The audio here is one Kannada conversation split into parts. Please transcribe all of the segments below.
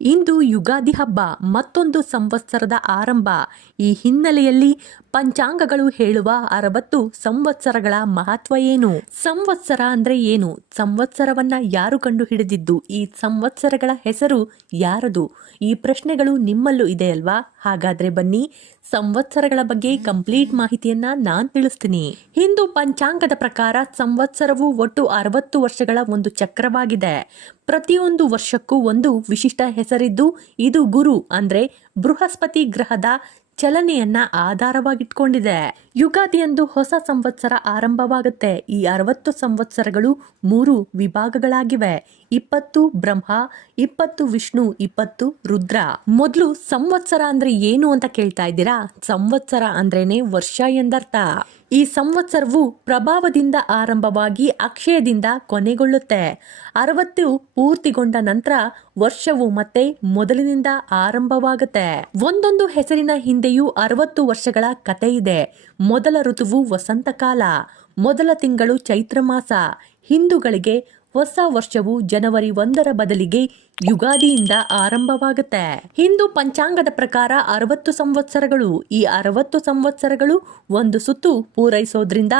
ಇಂದು ಯುಗಾದಿ ಹಬ್ಬ, ಮತ್ತೊಂದು ಸಂವತ್ಸರದ ಆರಂಭ. ಈ ಹಿನ್ನೆಲೆಯಲ್ಲಿ ಪಂಚಾಂಗಗಳು ಹೇಳುವ 60 ಸಂವತ್ಸರಗಳ ಮಹತ್ವ ಏನು? ಸಂವತ್ಸರ ಅಂದ್ರೆ ಏನು? ಸಂವತ್ಸರವನ್ನ ಯಾರು ಕಂಡು ಹಿಡಿದಿದ್ದು? ಈ ಸಂವತ್ಸರಗಳ ಹೆಸರು ಯಾರದು? ಈ ಪ್ರಶ್ನೆಗಳು ನಿಮ್ಮಲ್ಲೂ ಇದೆ ಅಲ್ವಾ? ಹಾಗಾದ್ರೆ ಬನ್ನಿ, ಸಂವತ್ಸರಗಳ ಬಗ್ಗೆ ಕಂಪ್ಲೀಟ್ ಮಾಹಿತಿಯನ್ನ ನಾನ್ ತಿಳಿಸ್ತೀನಿ. ಹಿಂದೂ ಪಂಚಾಂಗದ ಪ್ರಕಾರ ಸಂವತ್ಸರವು ಒಟ್ಟು 60 ವರ್ಷಗಳ ಒಂದು ಚಕ್ರವಾಗಿದೆ. ಪ್ರತಿಯೊಂದು ವರ್ಷಕ್ಕೂ ಒಂದು ವಿಶಿಷ್ಟ ಹೆಸರಿದ್ದು, ಇದು ಗುರು ಅಂದ್ರೆ ಬೃಹಸ್ಪತಿ ಗ್ರಹದ ಚಲನೆಯನ್ನ ಆಧಾರವಾಗಿಟ್ಕೊಂಡಿದೆ. ಯುಗಾದಿಯಂದು ಹೊಸ ಸಂವತ್ಸರ ಆರಂಭವಾಗುತ್ತೆ. ಈ 60 ಸಂವತ್ಸರಗಳು 3 ವಿಭಾಗಗಳಾಗಿವೆ. 20 ಬ್ರಹ್ಮ, 20 ವಿಷ್ಣು, 20 ರುದ್ರ. ಮೊದಲು ಸಂವತ್ಸರ ಅಂದ್ರೆ ಏನು ಅಂತ ಕೇಳ್ತಾ ಇದ್ದೀರಾ? ಸಂವತ್ಸರ ಅಂದ್ರೇನೆ ವರ್ಷ ಎಂದರ್ಥ. ಈ ಸಂವತ್ಸರವು ಪ್ರಭಾವದಿಂದ ಆರಂಭವಾಗಿ ಅಕ್ಷಯದಿಂದ ಕೊನೆಗೊಳ್ಳುತ್ತೆ. 60 ಪೂರ್ತಿಗೊಂಡ ನಂತರ ವರ್ಷವು ಮತ್ತೆ ಮೊದಲಿನಿಂದ ಆರಂಭವಾಗುತ್ತೆ. ಒಂದೊಂದು ಹೆಸರಿನ ಹಿಂದೆಯೂ 60 ವರ್ಷಗಳ ಕತೆ ಇದೆ. ಮೊದಲ ಋತುವು ವಸಂತಕಾಲ, ಮೊದಲ ತಿಂಗಳು ಚೈತ್ರ ಮಾಸ. ಹಿಂದೂಗಳಿಗೆ ಹೊಸ ವರ್ಷವು ಜನವರಿ 1ರ ಬದಲಿಗೆ ಯುಗಾದಿಯಿಂದ ಆರಂಭವಾಗುತ್ತೆ. ಹಿಂದೂ ಪಂಚಾಂಗದ ಪ್ರಕಾರ 60 ಸಂವತ್ಸರಗಳು. ಈ 60 ಸಂವತ್ಸರಗಳು ಒಂದು ಸುತ್ತು ಪೂರೈಸೋದ್ರಿಂದ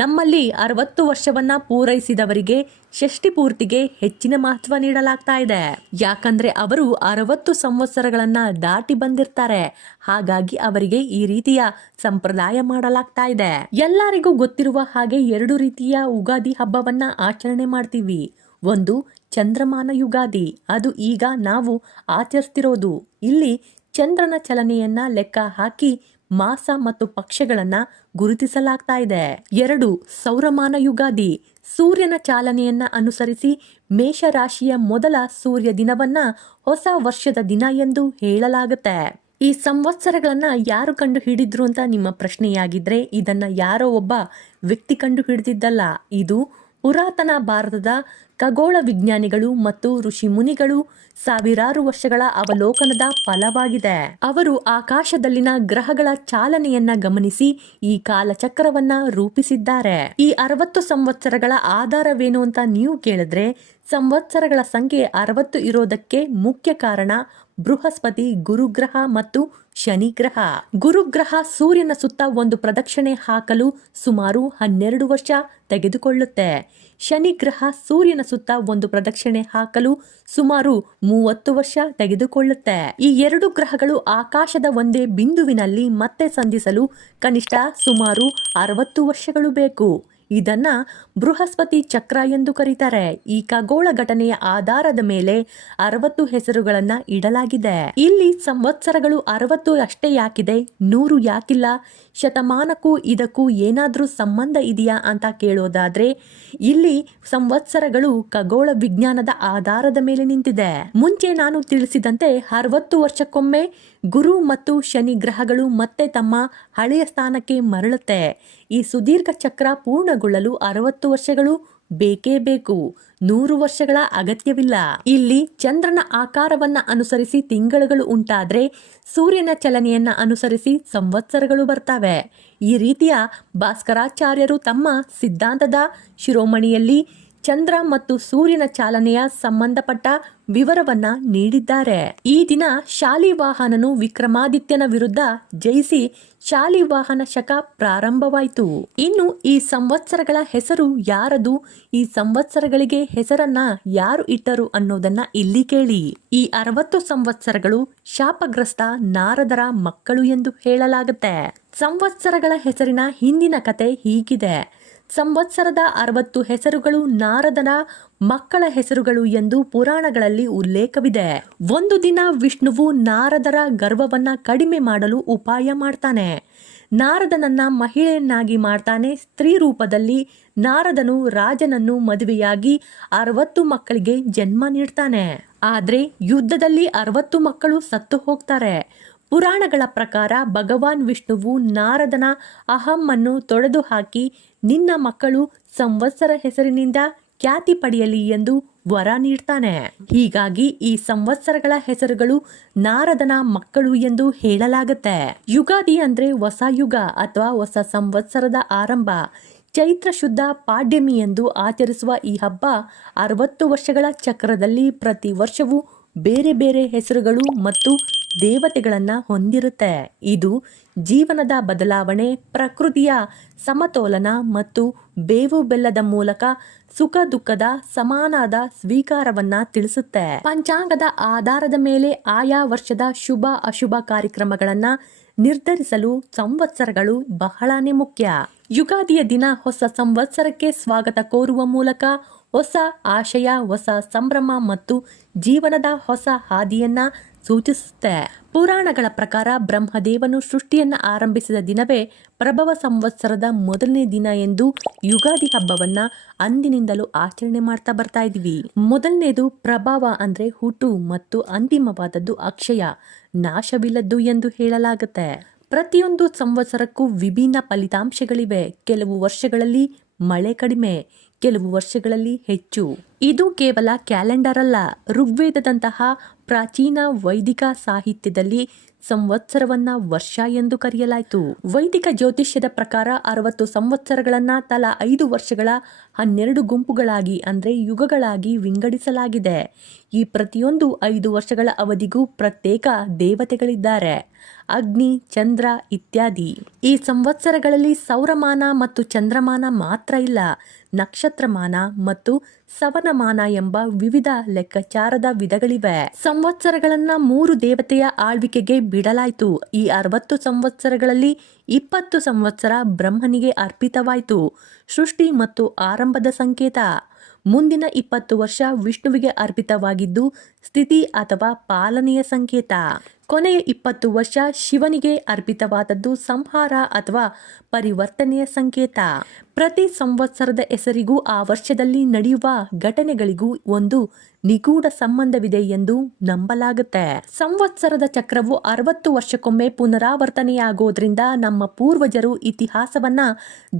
ನಮ್ಮಲ್ಲಿ 60 ವರ್ಷವನ್ನ ಪೂರೈಸಿದವರಿಗೆ ಷಷ್ಠಿ ಪೂರ್ತಿಗೆ ಹೆಚ್ಚಿನ ಮಹತ್ವ ನೀಡಲಾಗ್ತಾ ಇದೆ. ಯಾಕಂದ್ರೆ ಅವರು 60 ಸಂವತ್ಸರಗಳನ್ನ ದಾಟಿ ಬಂದಿರ್ತಾರೆ. ಹಾಗಾಗಿ ಅವರಿಗೆ ಈ ರೀತಿಯ ಸಂಪ್ರದಾಯ ಮಾಡಲಾಗ್ತಾ ಇದೆ. ಎಲ್ಲರಿಗೂ ಗೊತ್ತಿರುವ ಹಾಗೆ 2 ರೀತಿಯ ಯುಗಾದಿ ಹಬ್ಬವನ್ನ ಆಚರಣೆ ಮಾಡ್ತೀವಿ. ಒಂದು ಚಂದ್ರಮಾನ ಯುಗಾದಿ, ಅದು ಈಗ ನಾವು ಆಚರಿಸ್ತಿರೋದು. ಇಲ್ಲಿ ಚಂದ್ರನ ಚಲನೆಯನ್ನ ಲೆಕ್ಕ ಹಾಕಿ ಮಾಸ ಮತ್ತು ಪಕ್ಷಗಳನ್ನ ಗುರುತಿಸಲಾಗ್ತಾ ಇದೆ. 2 ಸೌರಮಾನ ಯುಗಾದಿ, ಸೂರ್ಯನ ಚಾಲನೆಯನ್ನ ಅನುಸರಿಸಿ ಮೇಷರಾಶಿಯ ಮೊದಲ ಸೂರ್ಯ ದಿನವನ್ನ ಹೊಸ ವರ್ಷದ ದಿನ ಎಂದು ಹೇಳಲಾಗುತ್ತೆ. ಈ ಸಂವತ್ಸರಗಳನ್ನ ಯಾರು ಕಂಡು ಹಿಡಿದ್ರು ಅಂತ ನಿಮ್ಮ ಪ್ರಶ್ನೆಯಾಗಿದ್ರೆ, ಇದನ್ನ ಯಾರೋ ಒಬ್ಬ ವ್ಯಕ್ತಿ ಕಂಡು ಹಿಡಿದಿದ್ದಲ್ಲ. ಇದು ಪುರಾತನ ಭಾರತದ ಖಗೋಳ ವಿಜ್ಞಾನಿಗಳು ಮತ್ತು ಋಷಿ ಮುನಿಗಳು ಸಾವಿರಾರು ವರ್ಷಗಳ ಅವಲೋಕನದ ಫಲವಾಗಿದೆ. ಅವರು ಆಕಾಶದಲ್ಲಿನ ಗ್ರಹಗಳ ಚಾಲನೆಯನ್ನ ಗಮನಿಸಿ ಈ ಕಾಲಚಕ್ರವನ್ನ ರೂಪಿಸಿದ್ದಾರೆ. ಈ 60 ಸಂವತ್ಸರಗಳ ಆಧಾರವೇನು ಅಂತ ನೀವು ಕೇಳಿದ್ರೆ, ಸಂವತ್ಸರಗಳ ಸಂಖ್ಯೆ 60 ಇರೋದಕ್ಕೆ ಮುಖ್ಯ ಕಾರಣ ಬೃಹಸ್ಪತಿ, ಗುರುಗ್ರಹ ಮತ್ತು ಶನಿ ಗ್ರಹ. ಗುರುಗ್ರಹ ಸೂರ್ಯನ ಸುತ್ತ ಒಂದು ಪ್ರದಕ್ಷಿಣೆ ಹಾಕಲು ಸುಮಾರು 12 ವರ್ಷ ತೆಗೆದುಕೊಳ್ಳುತ್ತೆ. ಶನಿ ಗ್ರಹ ಸೂರ್ಯನ ಸುತ್ತ ಒಂದು ಪ್ರದಕ್ಷಿಣೆ ಹಾಕಲು ಸುಮಾರು 30 ವರ್ಷ ತೆಗೆದುಕೊಳ್ಳುತ್ತೆ. ಈ 2 ಗ್ರಹಗಳು ಆಕಾಶದ ಒಂದೇ ಬಿಂದುವಿನಲ್ಲಿ ಮತ್ತೆ ಸಂಧಿಸಲು ಕನಿಷ್ಠ ಸುಮಾರು 60 ವರ್ಷಗಳು ಬೇಕು. ಇದನ್ನ ಬೃಹಸ್ಪತಿ ಚಕ್ರ ಎಂದು ಕರೀತಾರೆ. ಈ ಖಗೋಳ ಘಟನೆಯ ಆಧಾರದ ಮೇಲೆ 60 ಹೆಸರುಗಳನ್ನ ಇಡಲಾಗಿದೆ. ಇಲ್ಲಿ ಸಂವತ್ಸರಗಳು 60 ಅಷ್ಟೇ ಯಾಕಿದೆ, 100 ಯಾಕಿಲ್ಲ? ಶತಮಾನಕ್ಕೂ ಇದಕ್ಕೂ ಏನಾದ್ರೂ ಸಂಬಂಧ ಇದೆಯಾ ಅಂತ ಕೇಳೋದಾದ್ರೆ, ಇಲ್ಲಿ ಸಂವತ್ಸರಗಳು ಖಗೋಳ ವಿಜ್ಞಾನದ ಆಧಾರದ ಮೇಲೆ ನಿಂತಿದೆ. ಮುಂಚೆ ನಾನು ತಿಳಿಸಿದಂತೆ 60 ವರ್ಷಕ್ಕೊಮ್ಮೆ ಗುರು ಮತ್ತು ಶನಿ ಗ್ರಹಗಳು ಮತ್ತೆ ತಮ್ಮ ಹಳೆಯ ಸ್ಥಾನಕ್ಕೆ ಮರಳುತ್ತೆ. ಈ ಸುದೀರ್ಘ ಚಕ್ರ ಪೂರ್ಣಗೊಳ್ಳಲು 60 ವರ್ಷಗಳು ಬೇಕೇ ಬೇಕು. 100 ವರ್ಷಗಳ ಅಗತ್ಯವಿಲ್ಲ. ಇಲ್ಲಿ ಚಂದ್ರನ ಆಕಾರವನ್ನ ಅನುಸರಿಸಿ ತಿಂಗಳುಗಳು ಉಂಟಾದ್ರೆ, ಸೂರ್ಯನ ಚಲನೆಯನ್ನ ಅನುಸರಿಸಿ ಸಂವತ್ಸರಗಳು ಬರ್ತವೆ. ಈ ರೀತಿಯ ಭಾಸ್ಕರಾಚಾರ್ಯರು ತಮ್ಮ ಸಿದ್ಧಾಂತದ ಶಿರೋಮಣಿಯಲ್ಲಿ ಚಂದ್ರ ಮತ್ತು ಸೂರ್ಯನ ಚಾಲನೆಯ ಸಂಬಂಧಪಟ್ಟ ವಿವರವನ್ನ ನೀಡಿದ್ದಾರೆ. ಈ ದಿನ ಶಾಲಿವಾಹನನು ವಿಕ್ರಮಾದಿತ್ಯನ ವಿರುದ್ಧ ಜಯಿಸಿ ಶಾಲಿವಾಹನ ಶಕ ಪ್ರಾರಂಭವಾಯಿತು. ಇನ್ನು ಈ ಸಂವತ್ಸರಗಳ ಹೆಸರು ಯಾರದು? ಈ ಸಂವತ್ಸರಗಳಿಗೆ ಹೆಸರನ್ನ ಯಾರು ಇಟ್ಟರು ಅನ್ನೋದನ್ನ ಇಲ್ಲಿ ಕೇಳಿ. ಈ 60 ಸಂವತ್ಸರಗಳು ಶಾಪಗ್ರಸ್ತ ನಾರದರ ಮಕ್ಕಳು ಎಂದು ಹೇಳಲಾಗುತ್ತೆ. ಸಂವತ್ಸರಗಳ ಹೆಸರಿನ ಹಿಂದಿನ ಕತೆ ಹೀಗಿದೆ. ಸಂವತ್ಸರದ 60 ಹೆಸರುಗಳು ನಾರದನ ಮಕ್ಕಳ ಹೆಸರುಗಳು ಎಂದು ಪುರಾಣಗಳಲ್ಲಿ ಉಲ್ಲೇಖವಿದೆ. ಒಂದು ದಿನ ವಿಷ್ಣುವು ನಾರದರ ಗರ್ವವನ್ನ ಕಡಿಮೆ ಮಾಡಲು ಉಪಾಯ ಮಾಡ್ತಾನೆ. ನಾರದನನ್ನ ಮಹಿಳೆಯನ್ನಾಗಿ ಮಾಡ್ತಾನೆ. ಸ್ತ್ರೀ ರೂಪದಲ್ಲಿ ನಾರದನು ರಾಜನನ್ನು ಮದುವೆಯಾಗಿ 60 ಮಕ್ಕಳಿಗೆ ಜನ್ಮ ನೀಡ್ತಾನೆ. ಆದ್ರೆ ಯುದ್ಧದಲ್ಲಿ 60 ಮಕ್ಕಳು ಸತ್ತು ಹೋಗ್ತಾರೆ. ಪುರಾಣಗಳ ಪ್ರಕಾರ ಭಗವಾನ್ ವಿಷ್ಣುವು ನಾರದನ ಅಹಮ್ಮನ್ನು ತೊಡೆದು ಹಾಕಿ, ನಿನ್ನ ಮಕ್ಕಳು ಸಂವತ್ಸರ ಹೆಸರಿನಿಂದ ಖ್ಯಾತಿ ಪಡೆಯಲಿ ಎಂದು ವರ ನೀಡ್ತಾನೆ. ಹೀಗಾಗಿ ಈ ಸಂವತ್ಸರಗಳ ಹೆಸರುಗಳು ನಾರದನ ಮಕ್ಕಳು ಎಂದು ಹೇಳಲಾಗುತ್ತೆ. ಯುಗಾದಿ ಅಂದ್ರೆ ಹೊಸ ಯುಗ ಅಥವಾ ಹೊಸ ಸಂವತ್ಸರದ ಆರಂಭ. ಚೈತ್ರ ಶುದ್ಧ ಪಾಡ್ಯಮಿ ಎಂದು ಆಚರಿಸುವ ಈ ಹಬ್ಬ 60 ವರ್ಷಗಳ ಚಕ್ರದಲ್ಲಿ ಪ್ರತಿ ವರ್ಷವೂ ಬೇರೆ ಬೇರೆ ಹೆಸರುಗಳು ಮತ್ತು ದೇವತೆಗಳನ್ನು ಹೊಂದಿರುತ್ತೆ. ಇದು ಜೀವನದ ಬದಲಾವಣೆ, ಪ್ರಕೃತಿಯ ಸಮತೋಲನ ಮತ್ತು ಬೇವು ಬೆಲ್ಲದ ಮೂಲಕ ಸುಖ ದುಃಖದ ಸಮಾನದ ಸ್ವೀಕಾರವನ್ನ ತಿಳಿಸುತ್ತೆ. ಪಂಚಾಂಗದ ಆಧಾರದ ಮೇಲೆ ಆಯಾ ವರ್ಷದ ಶುಭ ಅಶುಭ ಕಾರ್ಯಕ್ರಮಗಳನ್ನ ನಿರ್ಧರಿಸಲು ಸಂವತ್ಸರಗಳು ಬಹಳನೇ ಮುಖ್ಯ. ಯುಗಾದಿಯ ದಿನ ಹೊಸ ಸಂವತ್ಸರಕ್ಕೆ ಸ್ವಾಗತ ಕೋರುವ ಮೂಲಕ ಹೊಸ ಆಶಯ, ಹೊಸ ಸಂಭ್ರಮ ಮತ್ತು ಜೀವನದ ಹೊಸ ಹಾದಿಯನ್ನ ಸೂಚಿಸುತ್ತೆ. ಪುರಾಣಗಳ ಪ್ರಕಾರ ಬ್ರಹ್ಮದೇವನು ಸೃಷ್ಟಿಯನ್ನ ಆರಂಭಿಸಿದ ದಿನವೇ ಪ್ರಭವ ಸಂವತ್ಸರದ ಮೊದಲನೇ ದಿನ ಎಂದು ಯುಗಾದಿ ಹಬ್ಬವನ್ನ ಅಂದಿನಿಂದಲೂ ಆಚರಣೆ ಮಾಡ್ತಾ ಬರ್ತಾ ಇದೀವಿ. ಮೊದಲನೇದು ಪ್ರಭವ ಅಂದ್ರೆ ಹುಟ್ಟು ಮತ್ತು ಅಂತಿಮವಾದದ್ದು ಅಕ್ಷಯ, ನಾಶವಿಲ್ಲದ್ದು ಎಂದು ಹೇಳಲಾಗುತ್ತೆ. ಪ್ರತಿಯೊಂದು ಸಂವತ್ಸರಕ್ಕೂ ವಿಭಿನ್ನ ಫಲಿತಾಂಶಗಳಿವೆ. ಕೆಲವು ವರ್ಷಗಳಲ್ಲಿ ಮಳೆ ಕಡಿಮೆ, ಕೆಲವು ವರ್ಷಗಳಲ್ಲಿ ಹೆಚ್ಚು. ಇದು ಕೇವಲ ಕ್ಯಾಲೆಂಡರ್ ಅಲ್ಲ. ಋಗ್ವೇದದಂತಹ ಪ್ರಾಚೀನ ವೈದಿಕ ಸಾಹಿತ್ಯದಲ್ಲಿ ಸಂವತ್ಸರವನ್ನ ವರ್ಷ ಎಂದು ಕರೆಯಲಾಯಿತು. ವೈದಿಕ ಜ್ಯೋತಿಷ್ಯದ ಪ್ರಕಾರ 60 ಸಂವತ್ಸರಗಳನ್ನ ತಲಾ 5 ವರ್ಷಗಳ 12 ಗುಂಪುಗಳಾಗಿ ಅಂದ್ರೆ ಯುಗಗಳಾಗಿ ವಿಂಗಡಿಸಲಾಗಿದೆ. ಈ ಪ್ರತಿಯೊಂದು 5 ವರ್ಷಗಳ ಅವಧಿಗೂ ಪ್ರತ್ಯೇಕ ದೇವತೆಗಳಿದ್ದಾರೆ, ಅಗ್ನಿ, ಚಂದ್ರ ಇತ್ಯಾದಿ. ಈ ಸಂವತ್ಸರಗಳಲ್ಲಿ ಸೌರಮಾನ ಮತ್ತು ಚಂದ್ರಮಾನ ಮಾತ್ರ ಇಲ್ಲ, ನಕ್ಷತ್ರಮಾನ ಮತ್ತು ಸವನಮಾನ ಎಂಬ ವಿವಿಧ ಲೆಕ್ಕಾಚಾರದ ವಿಧಗಳಿವೆ. ಸಂವತ್ಸರಗಳನ್ನ 3 ದೇವತೆಯ ಆಳ್ವಿಕೆಗೆ ಬಿಡಲಾಯಿತು. ಈ 60 ಸಂವತ್ಸರಗಳಲ್ಲಿ 20 ಸಂವತ್ಸರ ಬ್ರಹ್ಮನಿಗೆ ಅರ್ಪಿತವಾಯಿತು, ಸೃಷ್ಟಿ ಮತ್ತು ಆರಂಭದ ಸಂಕೇತ. ಮುಂದಿನ 20 ವರ್ಷ ವಿಷ್ಣುವಿಗೆ ಅರ್ಪಿತವಾಗಿದ್ದು ಸ್ಥಿತಿ ಅಥವಾ ಪಾಲನೆಯ ಸಂಕೇತ. ಕೊನೆಯ 20 ವರ್ಷ ಶಿವನಿಗೆ ಅರ್ಪಿತವಾದದ್ದು ಸಂಹಾರ ಅಥವಾ ಪರಿವರ್ತನೆಯ ಸಂಕೇತ. ಪ್ರತಿ ಸಂವತ್ಸರದ ಹೆಸರಿಗೂ ಆ ವರ್ಷದಲ್ಲಿ ನಡೆಯುವ ಘಟನೆಗಳಿಗೂ ಒಂದು ನಿಗೂಢ ಸಂಬಂಧವಿದೆ ಎಂದು ನಂಬಲಾಗುತ್ತೆ. ಸಂವತ್ಸರದ ಚಕ್ರವು 60 ವರ್ಷಕ್ಕೊಮ್ಮೆ ಪುನರಾವರ್ತನೆಯಾಗೋದ್ರಿಂದ ನಮ್ಮ ಪೂರ್ವಜರು ಇತಿಹಾಸವನ್ನ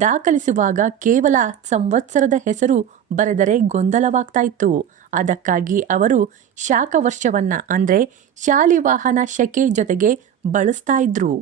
ದಾಖಲಿಸುವಾಗ ಕೇವಲ ಸಂವತ್ಸರದ ಹೆಸರು ಬರೆದರೆ ಗೊಂದಲವಾಗ್ತಾ ಇತ್ತು. ಅದಕ್ಕಾಗಿ ಅವರು ಶಾಕ ವರ್ಷವನ್ನ ಅಂದ್ರೆ ಶಾಲಿವಾಹನ ಶಕೆ ಜೊತೆಗೆ ಬಳಸ್ತಾ ಇದ್ರು.